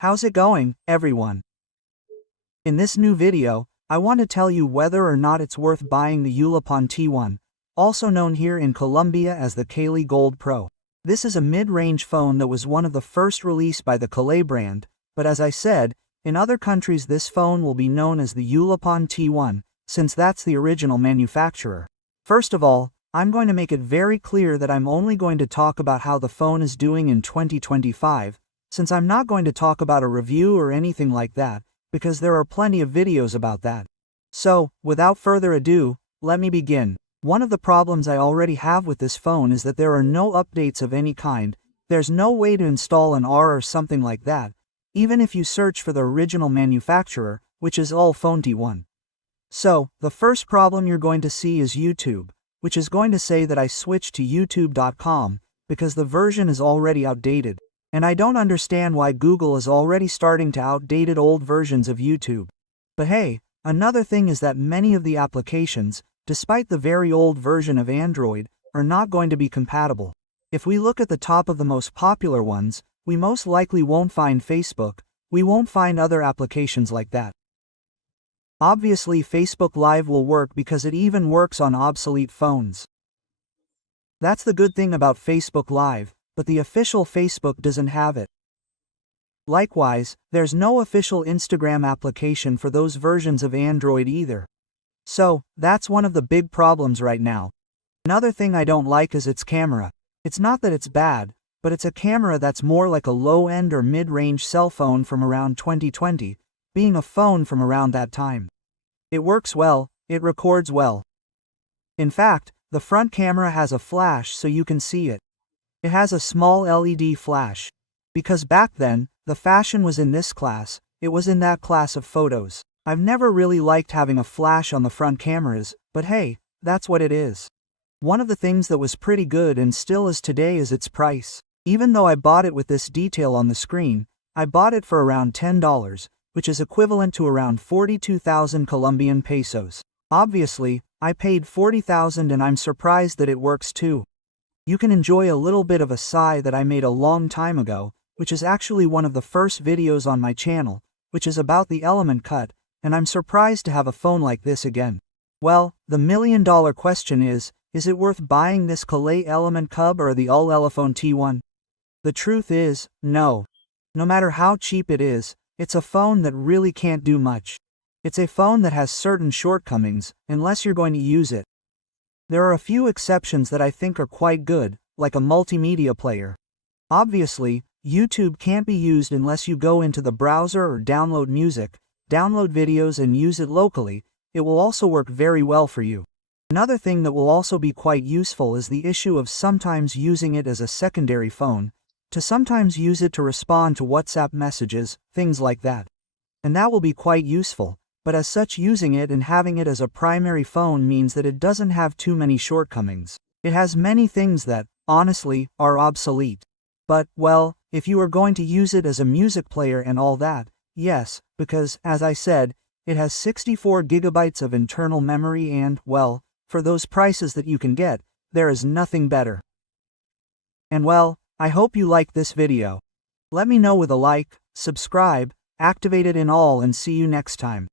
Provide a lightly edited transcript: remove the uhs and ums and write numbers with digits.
How's it going, everyone? In this new video, I want to tell you whether or not it's worth buying the Ulefone T1, also known here in Colombia as the Kalley Gold Pro. This is a mid-range phone that was one of the first released by the Kalley brand, but as I said, in other countries this phone will be known as the Ulefone T1, since that's the original manufacturer. First of all, I'm going to make it very clear that I'm only going to talk about how the phone is doing in 2025, since I'm not going to talk about a review or anything like that, because there are plenty of videos about that. So, without further ado, let me begin. One of the problems I already have with this phone is that there are no updates of any kind. There's no way to install an R or something like that, even if you search for the original manufacturer, which is Ulefone T1. So, the first problem you're going to see is YouTube, which is going to say that I switched to youtube.com, because the version is already outdated. And I don't understand why Google is already starting to outdated old versions of YouTube. But hey, another thing is that many of the applications, despite the very old version of Android, are not going to be compatible. If we look at the top of the most popular ones, we most likely won't find Facebook, we won't find other applications like that. Obviously Facebook Live will work because it even works on obsolete phones. That's the good thing about Facebook Live, but the official Facebook doesn't have it. Likewise, there's no official Instagram application for those versions of Android either. So, that's one of the big problems right now. Another thing I don't like is its camera. It's not that it's bad, but it's a camera that's more like a low-end or mid-range cell phone from around 2020, being a phone from around that time. It works well, it records well. In fact, the front camera has a flash so you can see it. It has a small LED flash. Because back then, the fashion was in this class, it was in that class of photos. I've never really liked having a flash on the front cameras, but hey, that's what it is. One of the things that was pretty good and still is today is its price. Even though I bought it with this detail on the screen, I bought it for around $10, which is equivalent to around 42,000 Colombian pesos. Obviously, I paid 40,000 and I'm surprised that it works too. You can enjoy a little bit of a sigh that I made a long time ago, which is actually one of the first videos on my channel, which is about the Element Cut, and I'm surprised to have a phone like this again. Well, the million-dollar question is it worth buying this Kalley Element Cub or the Ulefone T1? The truth is, no. No matter how cheap it is, it's a phone that really can't do much. It's a phone that has certain shortcomings, unless you're going to use it. There are a few exceptions that I think are quite good, like a multimedia player. Obviously, YouTube can't be used unless you go into the browser or download music, download videos and use it locally. It will also work very well for you. Another thing that will also be quite useful is the issue of sometimes using it as a secondary phone, to sometimes use it to respond to WhatsApp messages, things like that. And that will be quite useful. But as such, using it and having it as a primary phone means that it doesn't have too many shortcomings. It has many things that, honestly, are obsolete. But, well, if you are going to use it as a music player and all that, yes, because, as I said, it has 64 gigabytes of internal memory and, well, for those prices that you can get, there is nothing better. And well, I hope you liked this video. Let me know with a like, subscribe, activate it and all, and see you next time.